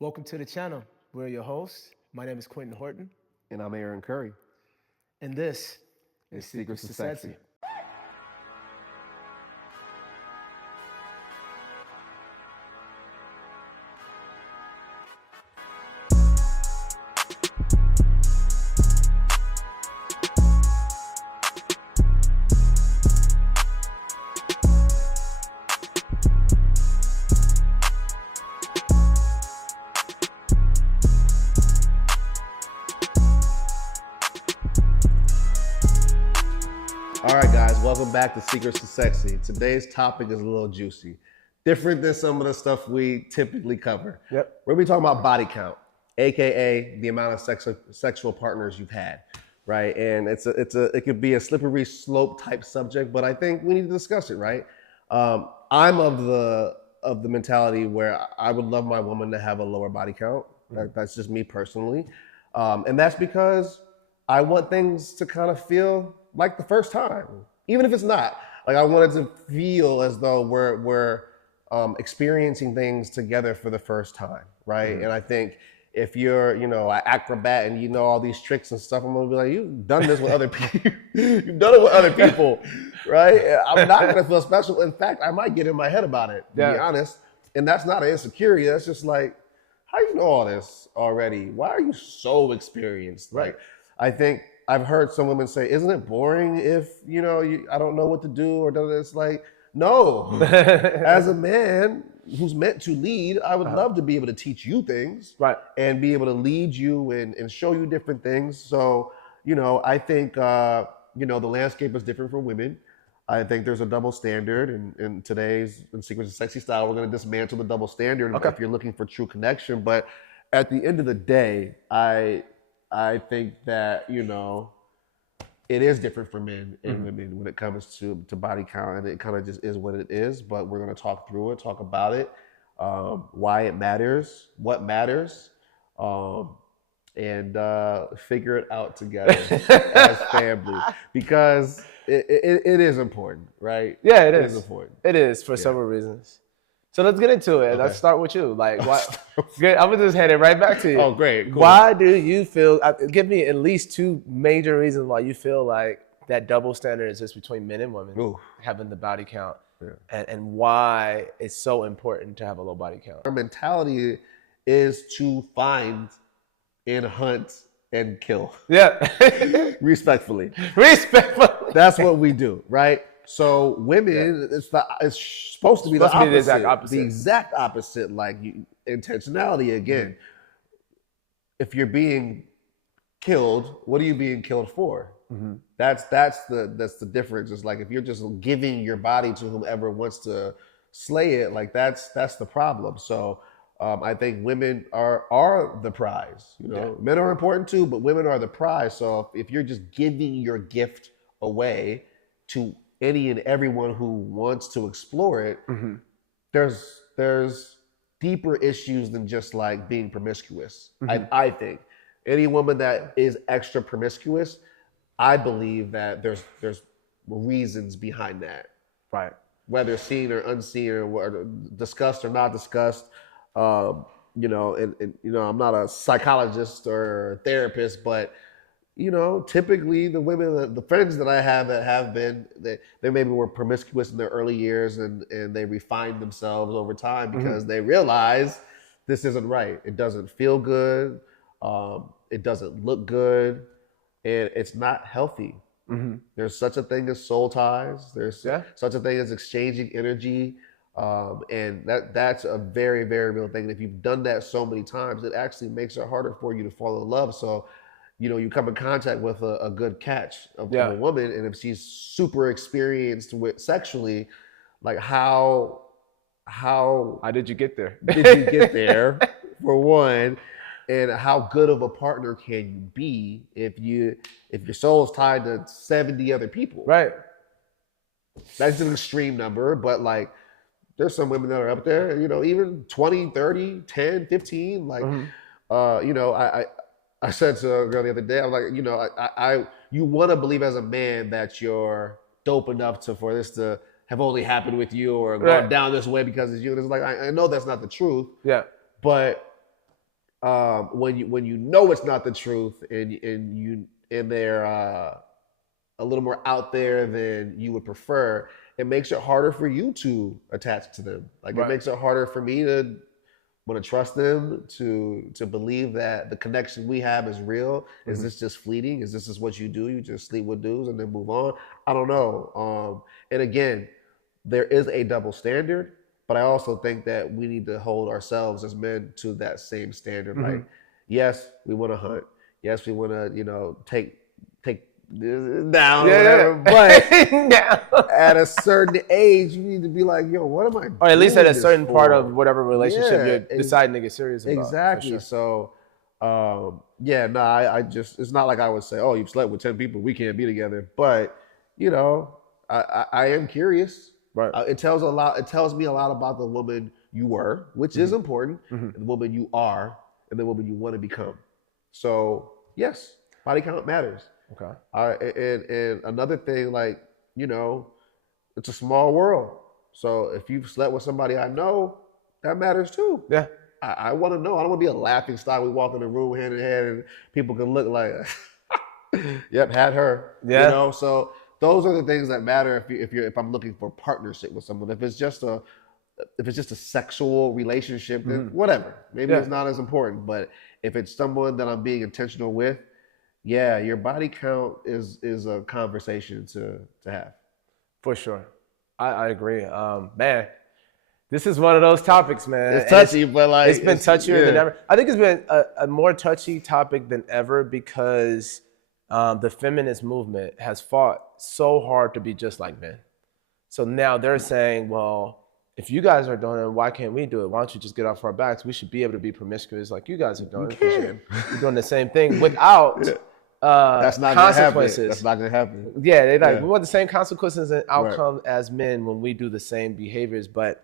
Welcome to the channel. We're your hosts. My name is Quentin Horton, And I'm Aaron Curry. and this is It's Secrets of Sexy. All right, guys, welcome back to Secrets of Sexy. Today's topic is a little juicy, different than some of the stuff we typically cover. Yep. We're gonna be talking about body count, aka the amount of sexual partners you've had, right? And it could be a slippery slope type subject, but I think we need to discuss it, right? I'm of the mentality where I would love my woman to have a lower body count. That's just me personally, and that's because I want things to kind of feel like the first time, even if it's not. Like I want it to feel as though we're experiencing things together for the first time, right? And I think if you're, an acrobat and you know all these tricks and stuff, I'm gonna be like, you've done this with other people. You've done it with other people, right? I'm not gonna feel special. In fact, I might get in my head about it, to be honest. And that's not an insecurity. That's just like, how you know all this already? Why are you so experienced? Right. Like, I think I've heard some women say, isn't it boring if, I don't know what to do or does it's like, no. As a man who's meant to lead, I would love to be able to teach you things. Right. And be able to lead you and show you different things. So, I think, the landscape is different for women. I think there's a double standard, and in today's Secrets of Sexy style, we're going to dismantle the double standard if you're looking for true connection. But at the end of the day, I think that, it is different for men and women when it comes to body count, and it kind of just is what it is. But we're going to talk through it, talk about it, why it matters, what matters, and figure it out together as family, because it is important, right? Yeah, it It is. is important. It is for several reasons. So let's get into it. Let's start with you. Like, why? I'm gonna just head it right back to you. Oh, great. Cool. Why do you feel? Give me at least two major reasons why you feel like that double standard exists between men and women having the body count, and why it's so important to have a low body count. Our mentality is to find and hunt and kill. Yeah. Respectfully. Respectfully. That's what we do, right? So women, it's supposed to be the opposite. The exact opposite. The exact opposite, like intentionality again. If you're being killed, what are you being killed for? That's the difference. It's like if you're just giving your body to whomever wants to slay it, like that's the problem. So I think women are the prize. Men are important too, but women are the prize. So if you're just giving your gift away to any and everyone who wants to explore it, there's deeper issues than just like being promiscuous. I think any woman that is extra promiscuous, I believe that there's reasons behind that, Right. whether seen or unseen or discussed or not discussed. I'm not a psychologist or a therapist, but typically the women, the friends that I have that have been, they maybe were promiscuous in their early years and they refined themselves over time because they realize this isn't right. It doesn't feel good. It doesn't look good. And it's not healthy. There's such a thing as soul ties. There's such a thing as exchanging energy. And that's a very, very real thing. And if you've done that so many times, it actually makes it harder for you to fall in love. So, you come in contact with a good catch of a woman, and if she's super experienced with sexually, like how did you get there? did you get there, for one, and how good of a partner can you be if your soul is tied to 70 other people? Right. That's an extreme number, but like there's some women that are up there, even 20, 30, 10, 15, like, I said to a girl the other day, I'm like, you want to believe as a man that you're dope enough for this to have only happened with you or gone down this way because it's you. And it's like, I know that's not the truth. Yeah. But when you know it's not the truth and they're a little more out there than you would prefer, it makes it harder for you to attach to them. Like it makes it harder for me to want to trust them, to believe that the connection we have is real. Is this just fleeting? Is this just what you do? You just sleep with dudes and then move on? I don't know. And again, there is a double standard, but I also think that we need to hold ourselves as men to that same standard. Like, yes, we want to hunt. Yes, we want to, take down or whatever. But at a certain age, you need to be like, yo, what am I doing? Or at least at a certain for? part of whatever relationship you're deciding to get serious about. Exactly. Sure. So, I just, it's not like I would say, oh, you've slept with 10 people, we can't be together. But, I am curious. Right. It tells me a lot about the woman you were, which is important, and the woman you are, and the woman you want to become. So, yes, body count matters. Okay. And another thing, like, it's a small world. So if you've slept with somebody I know, that matters too. Yeah. I want to know. I don't want to be a laughing stock. We walk in the room hand in hand and people can look like, yep, had her. Yeah. So those are the things that matter if I'm looking for partnership with someone. If it's just a sexual relationship, then whatever. Maybe it's not as important. But if it's someone that I'm being intentional with, yeah, your body count is a conversation to have. For sure. I agree. Man, this is one of those topics, man. It's touchy, but like... It's been touchier than ever. I think it's been a more touchy topic than ever because the feminist movement has fought so hard to be just like men. So now they're saying, well, if you guys are doing it, why can't we do it? Why don't you just get off our backs? We should be able to be promiscuous like you guys are doing. You're doing the same thing without... that's not consequences. That's not gonna happen. Yeah, we want the same consequences and outcome as men when we do the same behaviors, but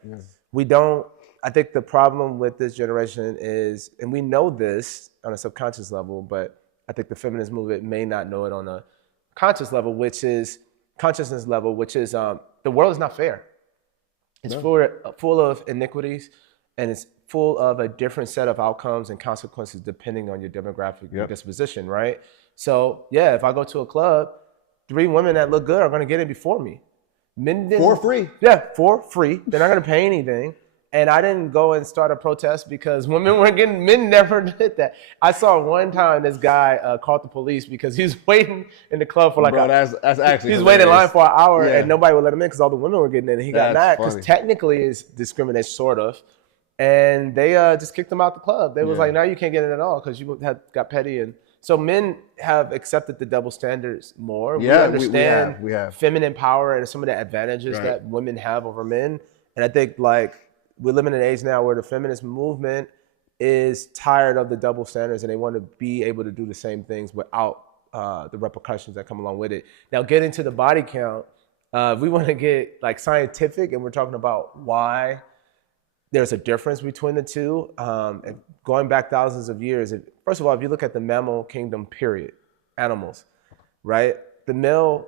we don't. I think the problem with this generation is, and we know this on a subconscious level, but I think the feminist movement may not know it on a consciousness level, which is the world is not fair. It's full of iniquities, and it's full of a different set of outcomes and consequences depending on your demographic, your disposition, right? So, yeah, if I go to a club, 3 women that look good are going to get in before me. Men didn't, for free. Yeah, for free. They're not going to pay anything. And I didn't go and start a protest because women weren't getting, men never did that. I saw one time this guy called the police because he was waiting in the club for that's actually he was waiting in line for an hour and nobody would let him in because all the women were getting in. And he got mad because technically it's discrimination, sort of. And they just kicked him out the club. They was like, now you can't get in at all because you got petty. And so men have accepted the double standards more. Yeah, we understand we have feminine power and some of the advantages that women have over men. And I think we live in an age now where the feminist movement is tired of the double standards and they want to be able to do the same things without the repercussions that come along with it. Now, getting to the body count, we want to get scientific and we're talking about why there's a difference between the two. Going back thousands of years, first of all, if you look at the mammal kingdom, period, animals, right? The male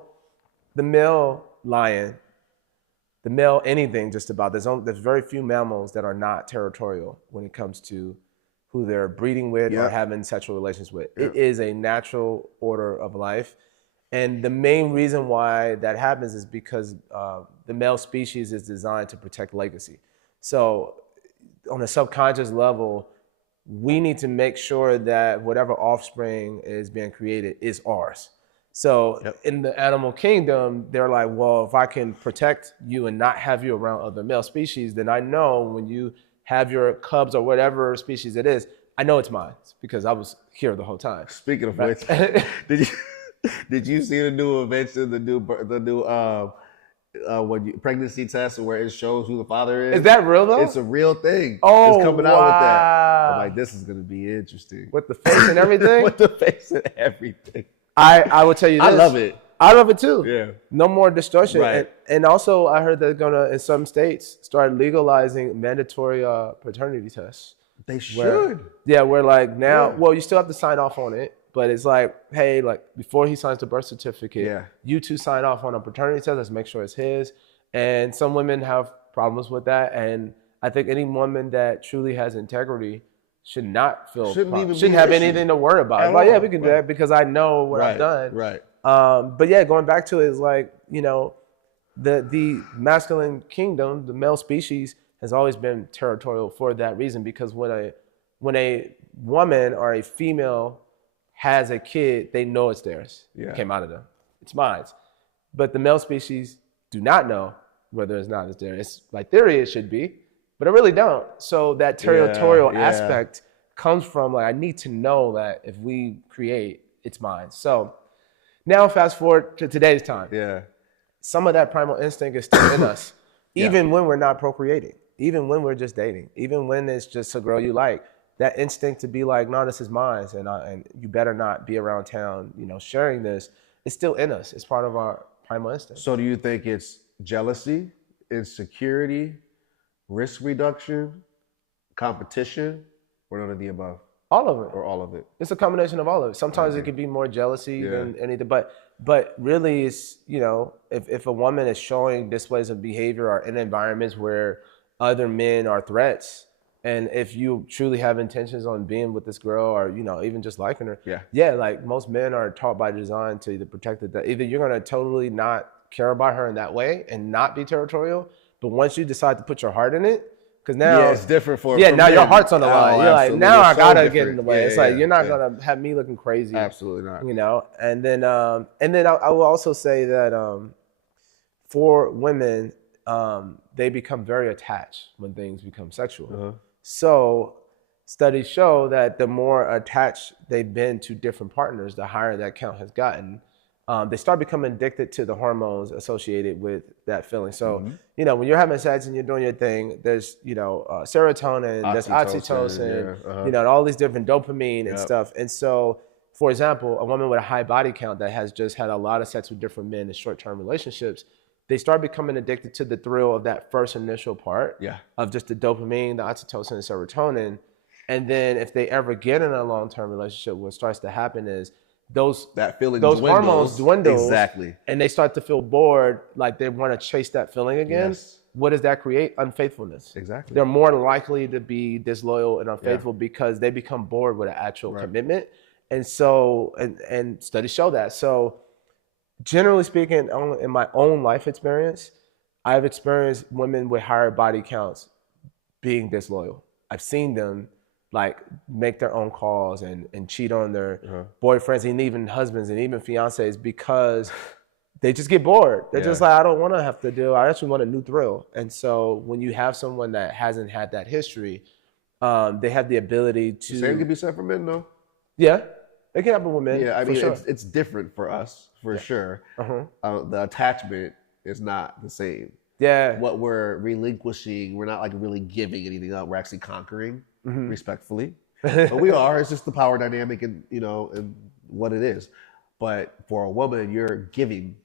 lion, the male anything just about, there's very few mammals that are not territorial when it comes to who they're breeding with or having sexual relations with. It is a natural order of life. And the main reason why that happens is because the male species is designed to protect legacy. So on a subconscious level, we need to make sure that whatever offspring is being created is ours. So in the animal kingdom, they're like, well, if I can protect you and not have you around other male species, then I know when you have your cubs or whatever species it is, I know it's mine because I was here the whole time. Speaking of which, did you see the new invention, the new pregnancy test where it shows who the father is? Is that real though? It's a real thing. Oh, it's coming out with that. I'm like, this is gonna be interesting. With the face and everything? With the face and everything. I will tell you this. I love it. I love it too. Yeah. No more distortion. Right. And also I heard they're gonna, in some states, start legalizing mandatory paternity tests. They should. Where now, well, you still have to sign off on it, but it's like, hey, before he signs the birth certificate, you two sign off on a paternity test. Let's make sure it's his. And some women have problems with that. And I think any woman that truly has integrity should not feel shouldn't have anything to worry about. Like, yeah, we can do that because I know what I've done. Right. But yeah, going back to it is like, you know, the masculine kingdom, the male species has always been territorial for that reason, because when a woman or a female has a kid, they know it's theirs. It came out of them. It's mine. But the male species do not know whether it's not it's theirs. It's by theory it should be, but I really don't. So that territorial aspect comes from like, I need to know that if we create, it's mine. So now fast forward to today's time. Yeah. Some of that primal instinct is still in us, even when we're not procreating, even when we're just dating, even when it's just a girl you like. That instinct to be like, no, this is mine, and you better not be around town, you know, sharing this. It's still in us. It's part of our primal instinct. So do you think it's jealousy, insecurity, risk reduction, competition, or none of the above? All of it. Or all of it? It's a combination of all of it. Sometimes it could be more jealousy than anything, but really it's, you know, if a woman is showing displays of behavior or in environments where other men are threats, and if you truly have intentions on being with this girl or, you know, even just liking her, like most men are taught by design to either protect it. Either you're going to totally not care about her in that way and not be territorial, but once you decide to put your heart in it, because now it's different for now men. your heart's on the line. You're like, now I gotta get in the way. It's like you're not gonna have me looking crazy. Absolutely not. You know, and then I will also say that for women, they become very attached when things become sexual. So studies show that the more attached they've been to different partners, the higher that count has gotten. They start becoming addicted to the hormones associated with that feeling. So, you know, when you're having sex and you're doing your thing, there's, you know, serotonin, there's oxytocin, you know, and all these different dopamine and stuff. And so, for example, a woman with a high body count that has just had a lot of sex with different men in short-term relationships, they start becoming addicted to the thrill of that first initial part of just the dopamine, the oxytocin, and serotonin. And then if they ever get in a long-term relationship, what starts to happen is those hormones dwindle, and they start to feel bored, like they want to chase that feeling again. What does that create? Unfaithfulness. Exactly. They're more likely to be disloyal and unfaithful because they become bored with an actual commitment. And so, and studies show that. So generally speaking, in my own life experience, I've experienced women with higher body counts being disloyal. I've seen them like make their own calls and cheat on their boyfriends and even husbands and even fiancés because they just get bored. They're just like, I don't want to have to do, I actually want a new thrill. And so when you have someone that hasn't had that history, they have the ability to... The same can be said for men though. Yeah, it can happen with men. Yeah, I mean, it's different for us, for sure. The attachment is not the same. Yeah. What we're relinquishing, we're not like really giving anything up. We're actually conquering. Respectfully, but we are. It's just the power dynamic, and you know, and what it is. But for a woman, you're giving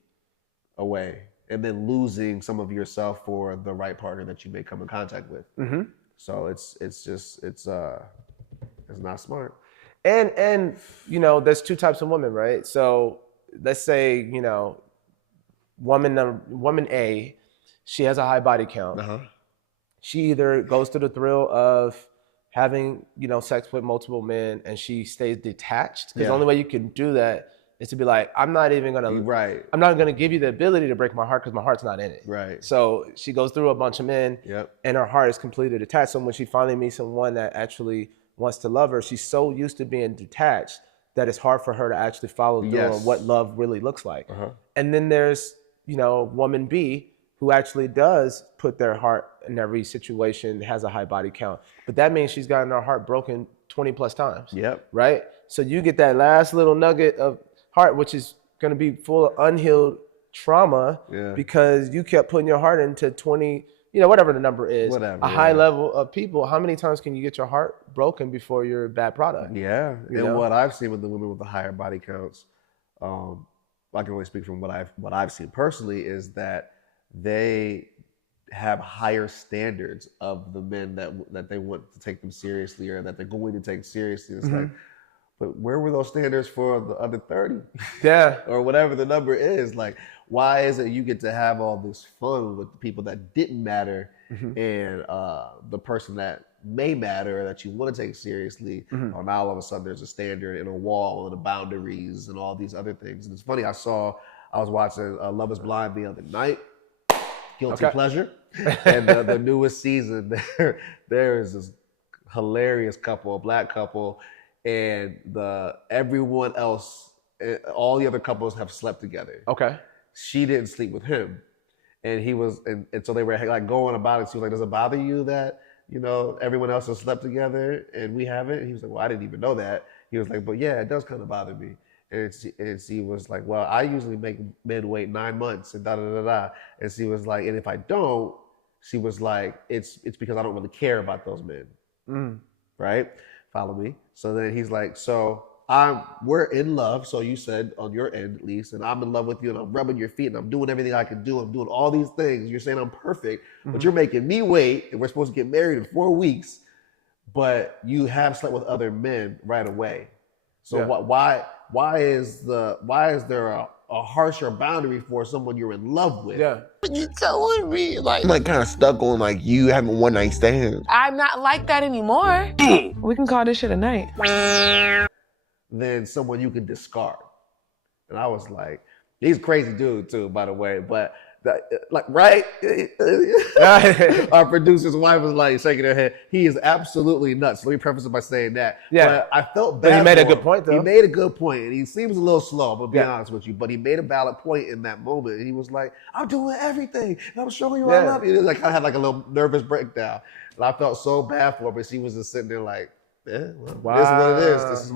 away and then losing some of yourself for the right partner that you may come in contact with. So it's not smart. And you know, there's two types of women, right? So let's say, you know, woman A, she has a high body count. She either goes through the thrill of having, you know, sex with multiple men and she stays detached. Because the only way you can do that is to be like, I'm not even gonna I'm not gonna give you the ability to break my heart because my heart's not in it. So she goes through a bunch of men and her heart is completely detached. So when she finally meets someone that actually wants to love her, she's so used to being detached that it's hard for her to actually follow through on what love really looks like. And then there's, you know, woman B, who actually does put their heart in every situation, has a high body count. But that means she's gotten her heart broken 20 plus times. Right? So you get that last little nugget of heart, which is going to be full of unhealed trauma because you kept putting your heart into 20, you know, whatever the number is, a high level of people. How many times can you get your heart broken before you're a bad product? And know? What I've seen with the women with the higher body counts, I can only speak from what I've seen personally, is that they have higher standards of the men that they want to take them seriously or that they're going to take seriously. It's like, but where were those standards for the other 30? Or whatever the number is. Like, why is it you get to have all this fun with the people that didn't matter and the person that may matter, that you want to take seriously, or now all of a sudden there's a standard and a wall and the boundaries and all these other things. And it's funny, I was watching Love is Blind the other night, guilty pleasure, and the newest season, there is this hilarious couple, a black couple, and everyone else, all the other couples have slept together. Okay. She didn't sleep with him. And he was, and so they were like going about it. She was like, does it bother you that, you know, everyone else has slept together and we haven't? And he was like, well, I didn't even know that. He was like, but yeah, it does kind of bother me. And she was like, well, I usually make men wait 9 months and da-da-da-da. And she was like, and if I don't, she was like, it's because I don't really care about those men. Right? Follow me. So then he's like, so we're in love, so you said on your end at least, and I'm in love with you and I'm rubbing your feet and I'm doing everything I can do. I'm doing all these things. You're saying I'm perfect, but you're making me wait, and we're supposed to get married in 4 weeks, but you have slept with other men right away. So why is there a harsher boundary for someone you're in love with? Yeah. What you telling me? Like, I'm like kind of stuck on like you having one night stands. I'm not like that anymore. We can call this shit a night. Than someone you can discard. And I was like, he's a crazy dude too, by the way, but like, right? Our producer's wife was like shaking her head. He is absolutely nuts. Let me preface it by saying that. Yeah. But I felt bad. But he made a for him. good point, though. He made a good point, and he seems a little slow, I'm gonna be honest with you, but he made a valid point in that moment. And he was like, I'm doing everything. And I'm showing you I love you. And like I had like a little nervous breakdown. And I felt so bad for her, but she was just sitting there like, yeah, well, this is what it is. This is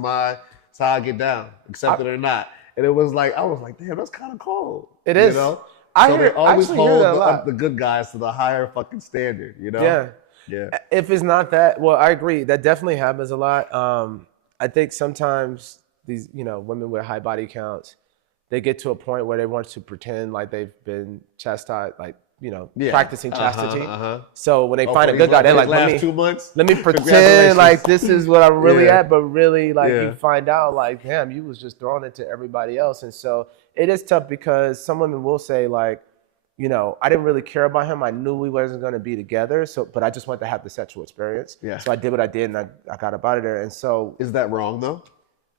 how I get down, accept it or not. And it was like, I was like, damn, that's kind of cold. It is. You know? I always actually hear that a lot. the good guys to the higher fucking standard, you know? Yeah. Yeah. If it's not that, well, I agree. That definitely happens a lot. I think sometimes these, you know, women with high body counts, they get to a point where they want to pretend like they've been chastised, like, you know, practicing chastity. So when they find a good guy, they're like, let me pretend like this is what I'm really at, but really like you find out like, damn, you was just throwing it to everybody else. And so it is tough because some women will say like, you know, I didn't really care about him. I knew we wasn't going to be together. So, but I just wanted to have the sexual experience. Yeah. So I did what I did and I got up out of there. And so. Is that wrong though?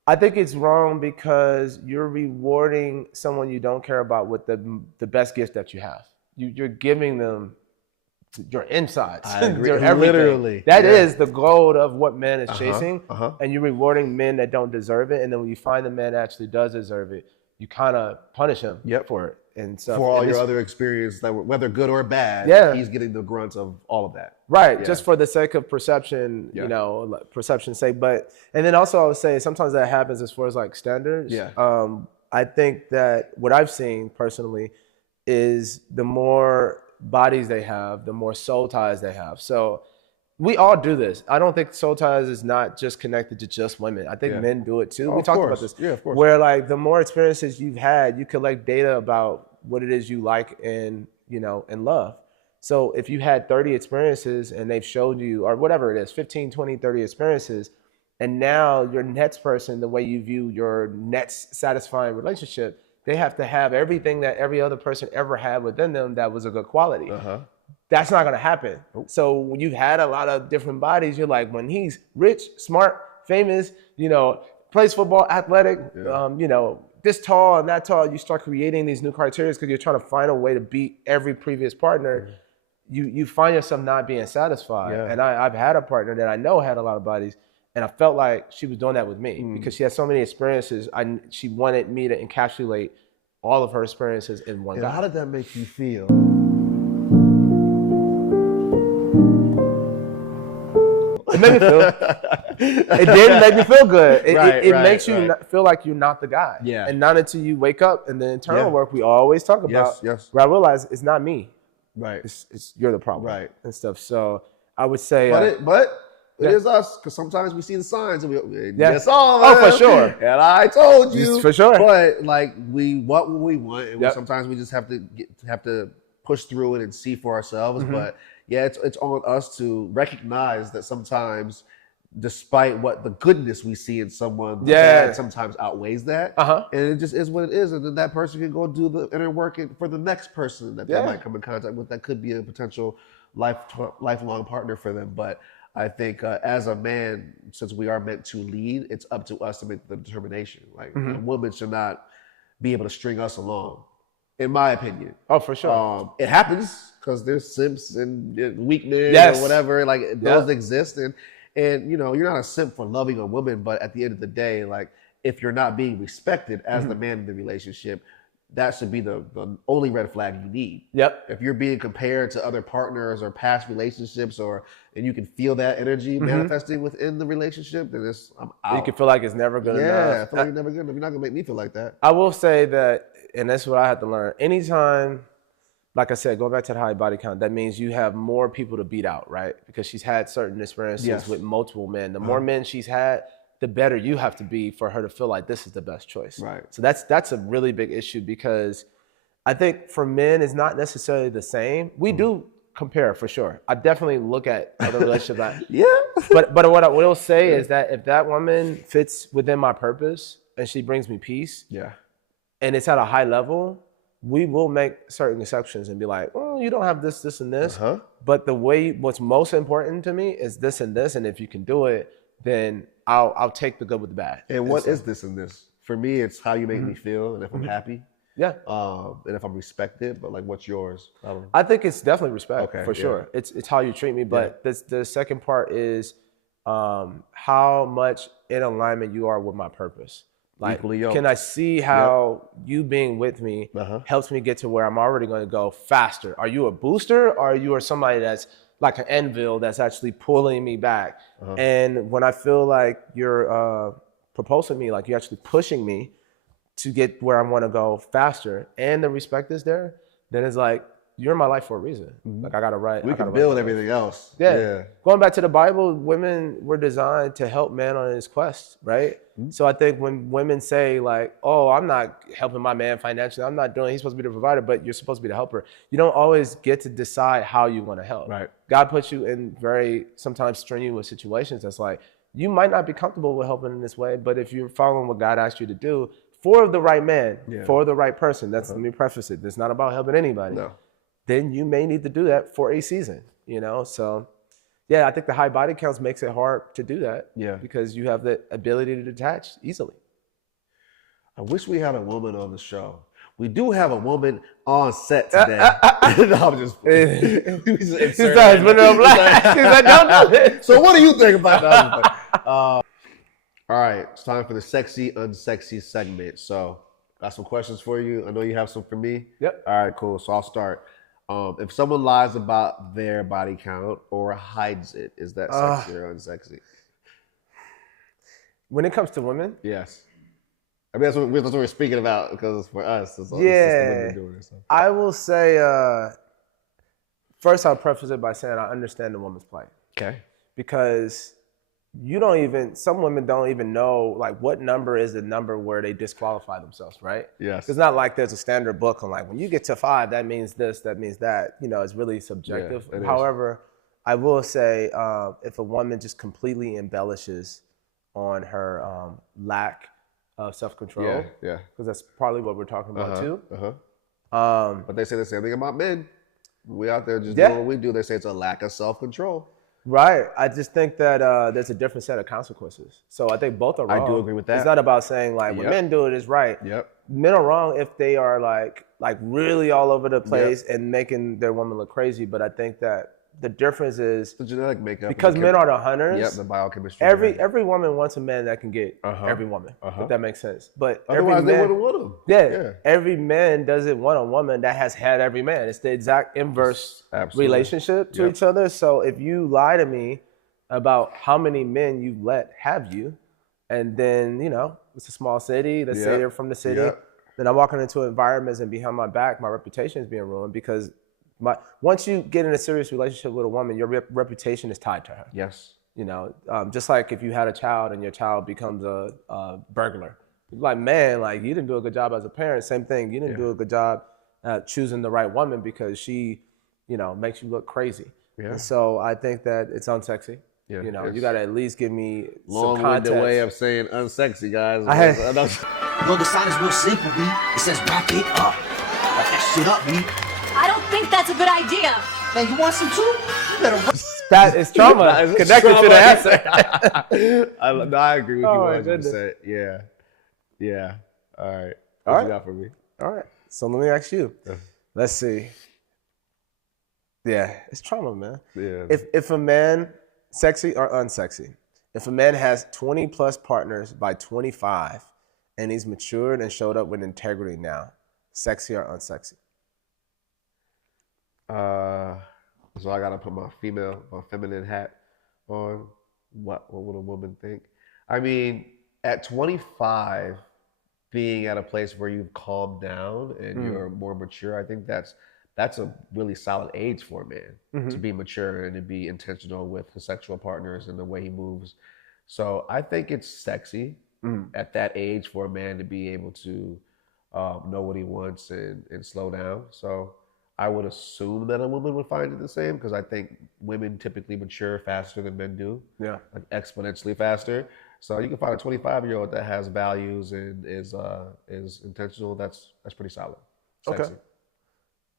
I think it's wrong because you're rewarding someone you don't care about with the best gift that you have. You're giving them your insides. I agree. Your everything. Literally. That is the goal of what man is chasing. And you're rewarding men that don't deserve it. And then when you find the man that actually does deserve it, you kind of punish him for it. And so for all your other experience, that whether good or bad, he's getting the grunt of all of that. Right. Just for the sake of perception, you know, perception's sake. But, and then also I would say sometimes that happens as far as like standards. I think that what I've seen personally is the more bodies they have, the more soul ties they have. So we all do this. I don't think soul ties is not just connected to just women. I think men do it too. We talked about this. Yeah, of course. Where like the more experiences you've had, you collect data about what it is you like and, you know, and love. So if you had 30 experiences and they've showed you, or whatever it is, 15, 20, 30 experiences, and now your next person, the way you view your next satisfying relationship, they have to have everything that every other person ever had within them that was a good quality. That's not gonna happen. So when you've had a lot of different bodies, you're like, when he's rich, smart, famous, you know, plays football, athletic, you know, this tall and that tall, you start creating these new criteria because you're trying to find a way to beat every previous partner. You find yourself not being satisfied. And I've had a partner that I know had a lot of bodies, and I felt like she was doing that with me because she had so many experiences. She wanted me to encapsulate all of her experiences in one guy. How did that make you feel? It made me feel. It didn't make me feel good. It makes you feel like you're not the guy. And not until you wake up and the internal work we always talk about. Where I realize it's not me. It's you're the problem. And stuff. So I would say. But it is us, because sometimes we see the signs and we for sure. And I told you for sure. But like we want what we want, and sometimes we just have to push through it and see for ourselves. But yeah, it's on us to recognize that sometimes, despite what the goodness we see in someone, the bad sometimes outweives that. And it just is what it is. And then that person can go do the inner work for the next person that they might come in contact with. That could be a potential lifelong partner for them. But I think as a man, since we are meant to lead, it's up to us to make the determination. Like a woman should not be able to string us along, in my opinion. Oh, for sure. It happens because there's simps and weak men or whatever. Like those exist, and you know, you're not a simp for loving a woman, but at the end of the day, like if you're not being respected as the man in the relationship, that should be the only red flag you need. Yep. If you're being compared to other partners or past relationships, and you can feel that energy manifesting within the relationship, then I'm out. You can feel like it's never good enough. Yeah, I feel like it's never good enough. You're not gonna make me feel like that. I will say that, and that's what I had to learn. Anytime, like I said, going back to the high body count, that means you have more people to beat out, right? Because she's had certain experiences with multiple men. The more men she's had, the better you have to be for her to feel like this is the best choice. Right. So that's a really big issue, because I think for men it's not necessarily the same. We do compare for sure. I definitely look at other relationships. But what I will say is that if that woman fits within my purpose and she brings me peace, and it's at a high level, we will make certain exceptions and be like, well, you don't have this, this, and this. But what's most important to me is this and this, and if you can do it, then I'll take the good with the bad. And what is this and this? For me, it's how you make me feel, and if I'm happy. Yeah. And if I'm respected, but like, what's yours? I think it's definitely respect for sure. It's how you treat me, but the second part is how much in alignment you are with my purpose. Like, can I see how you being with me helps me get to where I'm already going to go faster? Are you a booster, or you are somebody that's like an anvil that's actually pulling me back? And when I feel like you're propulsing me, like you're actually pushing me to get where I want to go faster, and the respect is there, then it's like, you're in my life for a reason. Like I got to write. We can build everything else. Yeah. Going back to the Bible, women were designed to help man on his quest, right? So I think when women say like, oh, I'm not helping my man financially, I'm not doing, he's supposed to be the provider, but you're supposed to be the helper. You don't always get to decide how you want to help. Right. God puts you in very sometimes strenuous situations that's like, you might not be comfortable with helping in this way, but if you're following what God asked you to do for the right man, for the right person, let me preface it. It's not about helping anybody. No. Then you may need to do that for a season, you know? So yeah, I think the high body counts makes it hard to do that. Yeah. Because you have the ability to detach easily. I wish we had a woman on the show. We do have a woman on set today. No, I'm just He's like, don't do it. So what do you think about that? All right, it's time for the sexy, unsexy segment. So got some questions for you. I know you have some for me. Yep. All right, cool. So I'll start. If someone lies about their body count or hides it, is that sexy or unsexy? When it comes to women? Yes. I mean, that's what we're speaking about, because it's for us. It's the women doing it, so. I will say, first I'll preface it by saying I understand the woman's plight. Okay. Because some women don't even know like what number is the number where they disqualify themselves, right? Yes. It's not like there's a standard book on like, when you get to 5, that means this, that means that. You know, it's really subjective. Yeah, However, I will say if a woman just completely embellishes on her lack of self-control, because that's probably what we're talking about too. But they say the same thing about men. We out there just doing what we do. They say it's a lack of self-control. Right. I just think that there's a different set of consequences. So I think both are wrong. I do agree with that. It's not about saying like when men do it is right. Men are wrong if they are like really all over the place and making their woman look crazy. But I think that the difference is the genetic makeup, because men are the hunters. The biochemistry. Every woman wants a man that can get every woman. If that makes sense. But otherwise they wouldn't want them. Every man doesn't want a woman that has had every man. It's the exact inverse relationship to each other. So if you lie to me about how many men you've let have you, and then you know it's a small city. Let's say they're from the city. Then I'm walking into environments and behind my back, my reputation is being ruined because. Once you get in a serious relationship with a woman, your reputation is tied to her. Yes. You know, just like if you had a child and your child becomes a burglar. Like, man, like you didn't do a good job as a parent. Same thing. You didn't do a good job choosing the right woman because she, you know, makes you look crazy. And so I think that it's unsexy. You know, you got to at least give me some context. Long-winded way of saying unsexy, guys. Yo, the sign is real simple, B. It says wrap it up. Wrap that shit up, B. I don't think that's a good idea. Man, you want some too? You better That is trauma connected to the answer. I agree with you Oh, my 100%. Yeah. All right. All What right. you got for me? All right. So let me ask you. Let's see. Yeah, it's trauma, man. Yeah. If a man, sexy or unsexy, if a man has 20 plus partners by 25 and he's matured and showed up with integrity now, sexy or unsexy? So I gotta put my feminine hat on. What would a woman think? I mean, at 25, being at a place where you've calmed down and you're more mature, I think that's a really solid age for a man to be mature and to be intentional with his sexual partners and the way he moves. So I think it's sexy at that age for a man to be able to know what he wants and slow down. So I would assume that a woman would find it the same because I think women typically mature faster than men do. Yeah. Like exponentially faster. So you can find a 25-year-old that has values and is intentional. That's pretty solid. Sexy. Okay.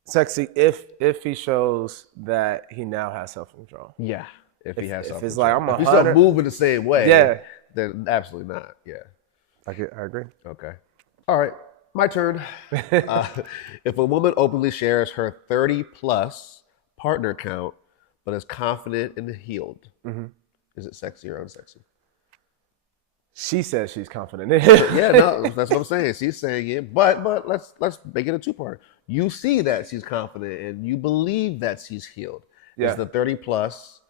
Sexy if he shows that he now has self-control. Yeah. If he has if self-control. it's like I'm if he's still moving the same way, then absolutely not. Yeah. I agree. Okay. All right. My turn. If a woman openly shares her 30 plus partner count, but is confident and healed, is it sexy or unsexy? She says she's confident. Yeah, no, that's what I'm saying. She's saying it, but let's make it a two-part. You see that she's confident and you believe that she's healed. Yeah. Is the 30 plus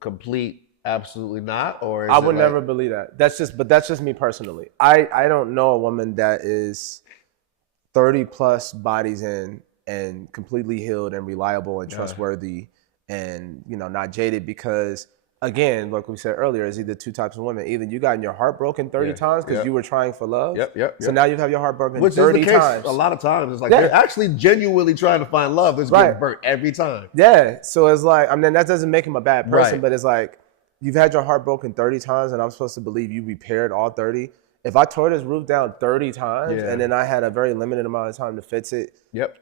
complete? Absolutely not. Or I would never believe that. That's just me personally. I don't know a woman that is 30 plus bodies in and completely healed and reliable and trustworthy and not jaded because again, like we said earlier, is either two types of women. Either you got your heart broken 30 times because you were trying for love. Yep. So now you have your heart broken Which 30 is the case times. A lot of times. It's like they're actually genuinely trying to find love. It's getting burnt every time. Yeah. So it's like, I mean, that doesn't make him a bad person, but it's like, you've had your heart broken 30 times and I'm supposed to believe you repaired all 30. If I tore this roof down 30 times and then I had a very limited amount of time to fix it,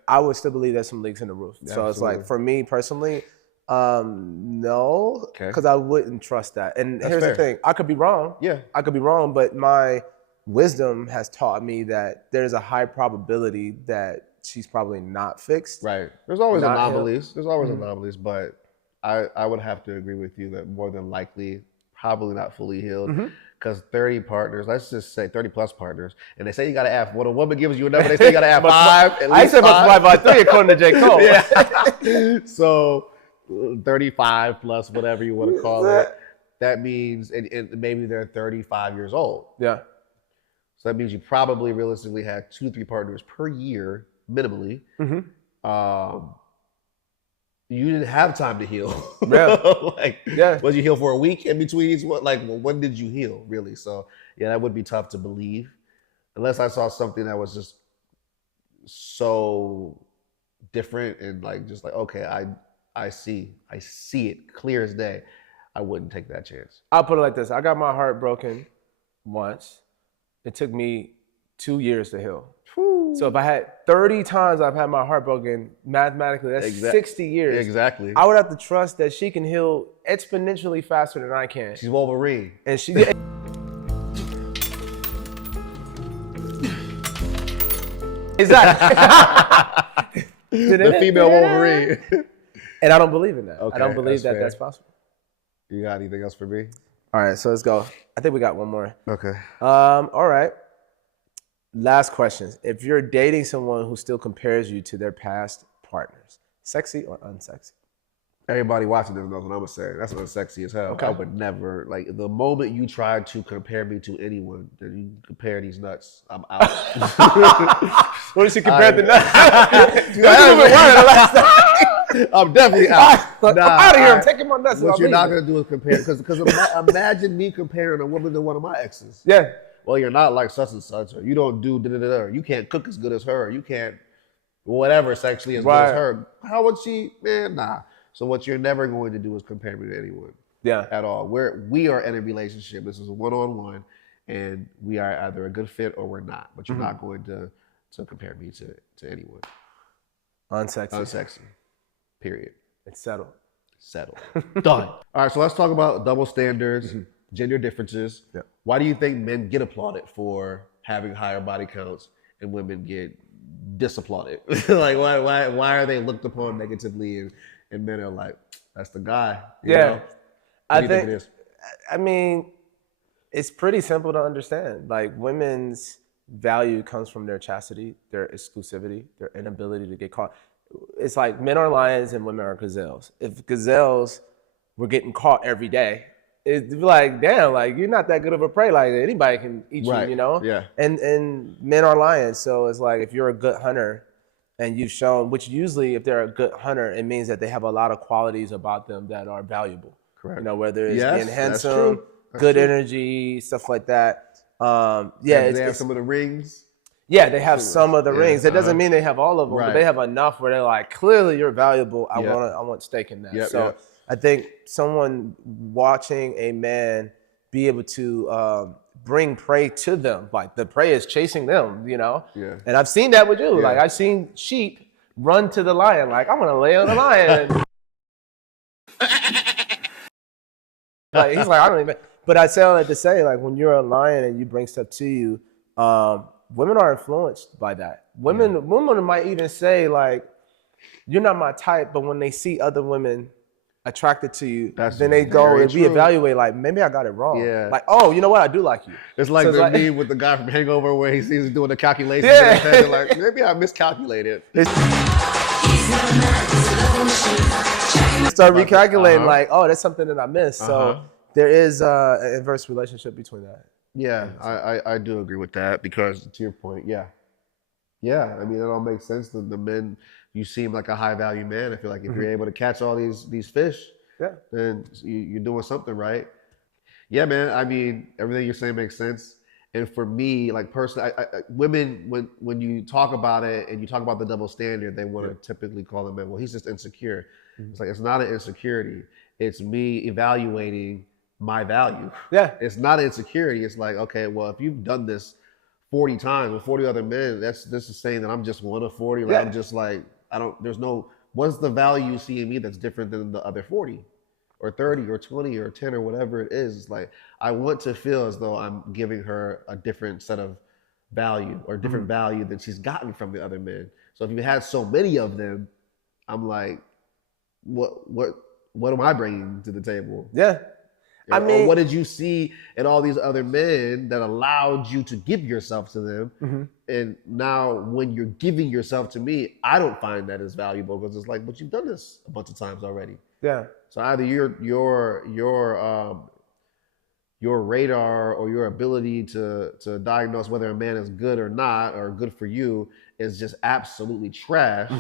I would still believe there's some leaks in the roof. So it's like, for me personally, no, because I wouldn't trust that. And here's the thing, I could be wrong. Yeah. I could be wrong, but my wisdom has taught me that there's a high probability that she's probably not fixed. Right. There's always anomalies. There's always anomalies, but I would have to agree with you that more than likely, probably not fully healed. Because 30 partners, let's just say 30 plus partners, and they say you got to have, when a woman gives you a number, they say you got to have 5. At least I said multiply by 3 according to J. Cole. Yeah. So 35 plus whatever you want to call it, that means, and maybe they're 35 years old. Yeah. So that means you probably realistically had 2 to 3 partners per year, minimally. You didn't have time to heal. Was you heal for a week in between? When did you heal, really? So, yeah, that would be tough to believe. Unless I saw something that was just so different and okay, I see it clear as day. I wouldn't take that chance. I'll put it like this. I got my heart broken once. It took me 2 years to heal. So if I had 30 times I've had my heart broken, mathematically, that's 60 years. Exactly. I would have to trust that she can heal exponentially faster than I can. She's Wolverine. And she Exactly. The female Wolverine. And I don't believe in that. Okay, I don't believe that's possible. You got anything else for me? All right, so let's go. I think we got one more. Okay. All right. Last question. If you're dating someone who still compares you to their past partners, sexy or unsexy? Everybody watching this knows what I'm gonna say. That's unsexy as hell. Okay. I would never, the moment you try to compare me to anyone, then you compare these nuts, I'm out. What did she compare the nuts? I'm definitely out. I'm out of here. I'm taking my nuts. What you're not gonna do is compare, because imagine me comparing a woman to one of my exes. Yeah. Well, you're not like such and such, or you don't do da-da-da-da, or you can't cook as good as her, or you can't whatever sexually as good as her. How would she? Man, nah. So what you're never going to do is compare me to anyone. Yeah. At all. We are in a relationship. This is a one-on-one, and we are either a good fit or we're not. But you're not going to compare me to anyone. Unsexy. Unsexy. Period. It's settled. settle. Done. All right, so let's talk about double standards, gender differences. Yeah. Why do you think men get applauded for having higher body counts and women get disapplauded? Like, why are they looked upon negatively and men are like, that's the guy? You know? I What do you think it is? I mean, it's pretty simple to understand. Like, women's value comes from their chastity, their exclusivity, their inability to get caught. It's like men are lions and women are gazelles. If gazelles were getting caught every day, it'd be like, damn, like, you're not that good of a prey. Like, anybody can eat Right. you, you know? Yeah. And men are lions. So it's like, if you're a good hunter and you've shown, which usually if they're a good hunter, it means that they have a lot of qualities about them that are valuable. Correct. You know, whether it's Yes, being that's handsome, true. That's good true. energy, stuff like that. Yeah, They have some of the rings. yeah, they have some of the Yeah, rings. That doesn't mean they have all of them, Right. but they have enough where they're like, clearly you're valuable. I Yep. want stake in that. Yep, So yep. I think someone watching a man be able to bring prey to them, like the prey is chasing them, you know? Yeah. And I've seen that with you. Yeah. Like, I've seen sheep run to the lion, like, I'm gonna lay on the lion. Like, he's like, I don't even. But I say all that to say, like, when you're a lion and you bring stuff to you, women are influenced by that. Women might even say, like, you're not my type, but when they see other women attracted to you, That's then they go very and true. reevaluate, like, maybe I got it wrong. Yeah. Like, oh, you know what? I do like you. It's like So it's the like- meme with the guy from Hangover where he sees doing the calculations Yeah. in his head. Like, maybe I miscalculated. Start recalculating, like, oh, that's something that I missed. Uh-huh. So there is an inverse relationship between that. Yeah, I do agree with that because to your point, yeah. I mean, it all makes sense. The men, you seem like a high value man. I feel like if you're able to catch all these fish, then you're doing something right. Yeah, man. I mean, everything you're saying makes sense. And for me, like personally, women, when you talk about it and you talk about the double standard, they want to typically call them, well, he's just insecure. It's like, it's not an insecurity. It's me evaluating my value. Yeah. It's not an insecurity. It's like, okay, well, if you've done this 40 times with 40 other men, this is saying that I'm just one of 40. Like, I'm just like, what's the value you see in me that's different than the other 40 or 30 or 20 or 10 or whatever it is? It's like, I want to feel as though I'm giving her a different set of value or different value than she's gotten from the other men. So if you had so many of them, I'm like, what am I bringing to the table? Yeah. I mean, or what did you see in all these other men that allowed you to give yourself to them? And now when you're giving yourself to me, I don't find that as valuable because it's like, but you've done this a bunch of times already. Yeah. So either your radar or your ability to diagnose whether a man is good or not or good for you is just absolutely trash,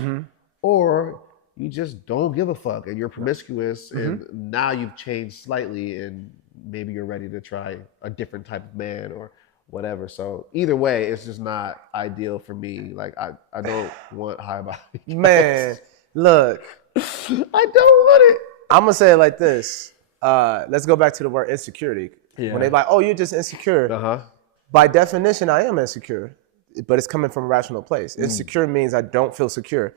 or you just don't give a fuck and you're promiscuous and now you've changed slightly and maybe you're ready to try a different type of man or whatever. So either way, it's just not ideal for me. Like I don't want high body. Man, look, I don't want it. I'm gonna say it like this. Let's go back to the word insecurity. When they're like, oh, you're just insecure. By definition, I am insecure, but it's coming from a rational place. Insecure means I don't feel secure.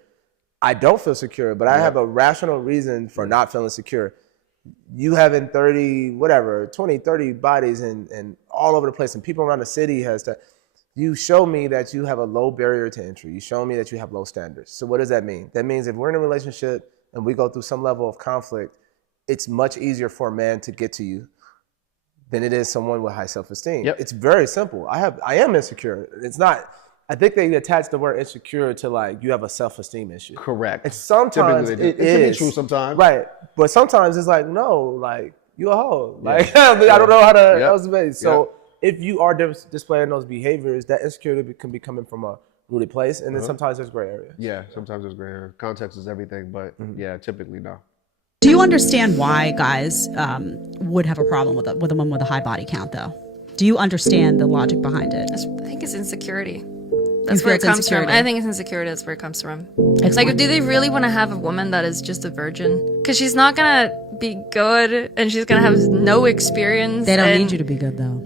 I don't feel secure, but I have a rational reason for not feeling secure. You having 20, 30 bodies and all over the place, and people around the city you show me that you have a low barrier to entry. You show me that you have low standards. So what does that mean? That means if we're in a relationship and we go through some level of conflict, it's much easier for a man to get to you than it is someone with high self-esteem. It's very simple. I am insecure. It's not. I think they attach the word insecure to like you have a self-esteem issue. Correct. And sometimes it can is be true sometimes. Right. But sometimes it's like, no, like you a hoe. Like I don't know how to else to say. So if you are displaying those behaviors, that insecurity can be coming from a rooted place, and then sometimes there's gray areas. Yeah, sometimes there's gray area. Context is everything, but yeah, typically no. Do you understand why guys would have a problem with a woman with a high body count, though? Do you understand the logic behind it? I think it's insecurity. That's where it comes from. I think it's insecurity. That's where it comes from. Like, do they really want to have a woman that is just a virgin? Because she's not going to be good and she's going to have no experience. They don't need you to be good, though.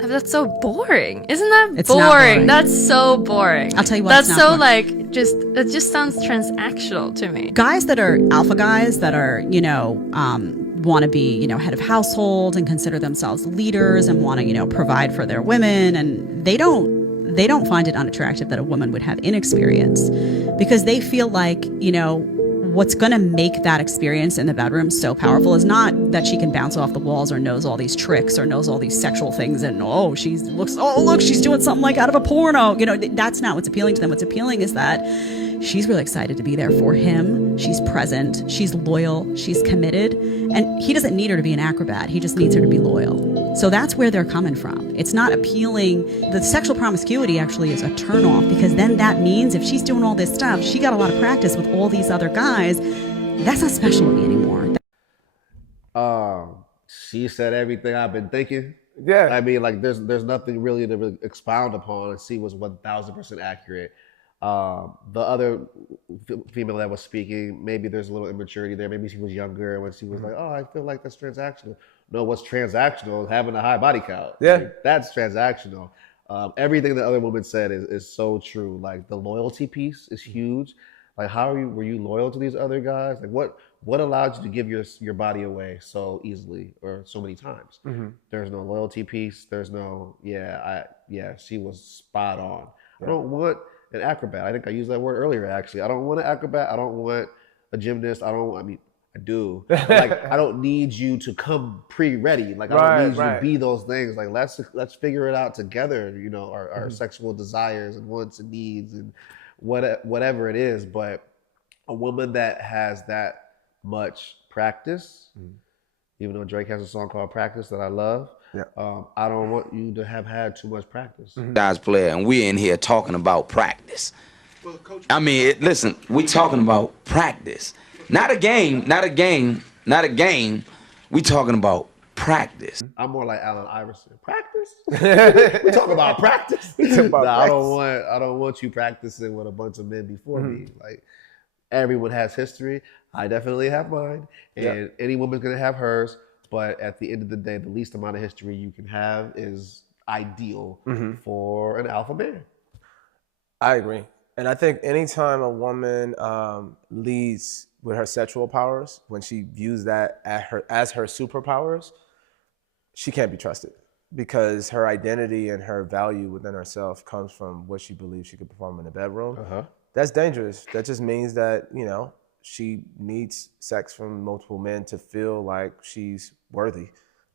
That's so boring. Isn't that It's boring? not boring. That's so boring. I'll tell you what. That's it's so not boring. like it just sounds transactional to me. Guys that are alpha guys that are, want to be, head of household and consider themselves leaders and want to, provide for their women, and they don't find it unattractive that a woman would have inexperience, because they feel like, what's going to make that experience in the bedroom so powerful is not that she can bounce off the walls or knows all these tricks or knows all these sexual things and look, she's doing something like out of a porno. That's not what's appealing to them. What's appealing is that she's really excited to be there for him. She's present. She's loyal. She's committed. And he doesn't need her to be an acrobat. He just needs her to be loyal. So that's where they're coming from. It's not appealing. The sexual promiscuity actually is a turnoff, because then that means if she's doing all this stuff, she got a lot of practice with all these other guys. That's not special to me anymore. She said everything I've been thinking. Yeah. I mean, like, there's nothing really to expound upon. And she was 1,000% accurate. The other female that was speaking, maybe there's a little immaturity there. Maybe she was younger when she was like, oh, I feel like that's transactional. No, what's transactional is having a high body count. Yeah. Like, that's transactional. Everything the other woman said is so true. Like, the loyalty piece is huge. Like, were you loyal to these other guys? Like, what allowed you to give your body away so easily or so many times? Mm-hmm. There's no loyalty piece. There's no, she was spot on. Yeah. I don't want an acrobat. I think I used that word earlier, actually. I don't want an acrobat. I don't want a gymnast. I do. Like, I don't need you to come pre-ready. Like, I don't need you to be those things. Like, let's figure it out together, our sexual desires and wants and needs and whatever it is. But a woman that has that much practice, even though Drake has a song called Practice that I love, I don't want you to have had too much practice. Guys player, and we're in here talking about practice. I mean, listen, we're talking about practice. Not a game. We talking about practice. I'm more like Allen Iverson. Practice? We talking about practice? I don't want you practicing with a bunch of men before me. Like, everyone has history. I definitely have mine, and any woman's gonna have hers. But at the end of the day, the least amount of history you can have is ideal for an alpha man. I agree. And I think anytime a woman leads with her sexual powers, when she views that as her superpowers, she can't be trusted, because her identity and her value within herself comes from what she believes she could perform in the bedroom. That's dangerous. That just means that, she needs sex from multiple men to feel like she's worthy.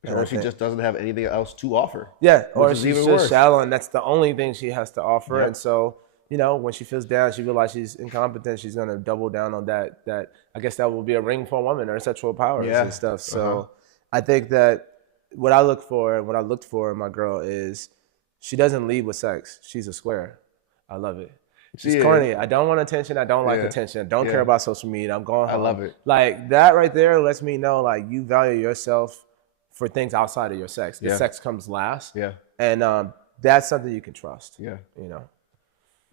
Or she just doesn't have anything else to offer. Yeah, or she's just shallow and that's the only thing she has to offer. And so, when she feels down, she realizes she's incompetent, she's going to double down on that. I guess that will be a ring for a woman, her sexual powers and stuff. So I think that what I looked for in my girl is she doesn't lead with sex. She's a square. I love it. She's corny. I don't want attention. I don't like attention. Don't care about social media. I'm going home. I love it. Like, that right there lets me know, like, you value yourself for things outside of your sex. The sex comes last. Yeah. And that's something you can trust. Yeah.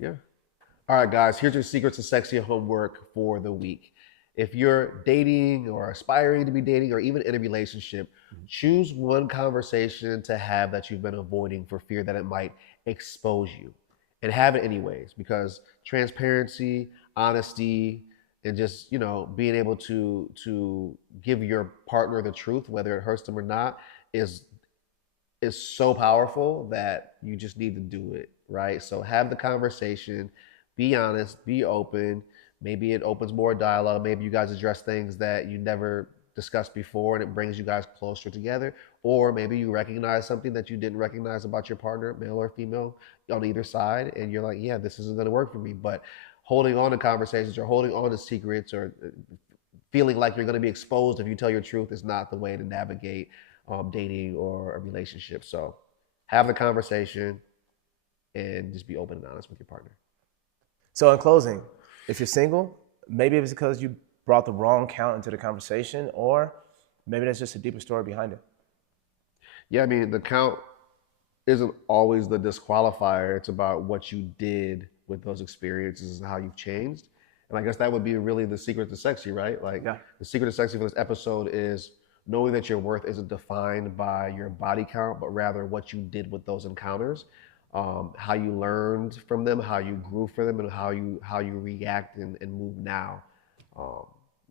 Yeah. All right, guys, here's your secrets to sexy homework for the week. If you're dating or aspiring to be dating or even in a relationship, choose one conversation to have that you've been avoiding for fear that it might expose you. And have it anyways, because transparency, honesty, and just, being able to give your partner the truth, whether it hurts them or not, is so powerful that you just need to do it, right? So have the conversation, be honest, be open. Maybe it opens more dialogue. Maybe you guys address things that you never discussed before and it brings you guys closer together. Or maybe you recognize something that you didn't recognize about your partner, male or female, on either side, and you're like, yeah, this isn't going to work for me. But holding on to conversations or holding on to secrets or feeling like you're going to be exposed if you tell your truth is not the way to navigate dating or a relationship. So have the conversation and just be open and honest with your partner. So in closing, if you're single, maybe it's because you brought the wrong count into the conversation, or maybe there's just a deeper story behind it. Yeah, I mean, the count isn't always the disqualifier. It's about what you did with those experiences and how you've changed. And I guess that would be really the secret to sexy, right? Like, the secret to sexy for this episode is knowing that your worth isn't defined by your body count, but rather what you did with those encounters. how you learned from them, how you grew from them, and how you react and move now,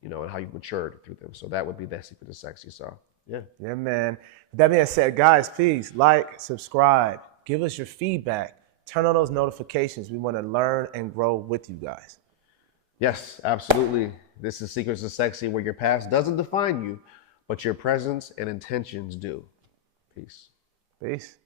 you know, and how you've matured through them. So that would be the secret to sexy. So yeah. Yeah, man. With that being said, guys, please like, subscribe, give us your feedback, turn on those notifications. We want to learn and grow with you guys. Yes, absolutely. This is Secrets of Sexy, where your past doesn't define you, but your presence and intentions do. Peace. Peace.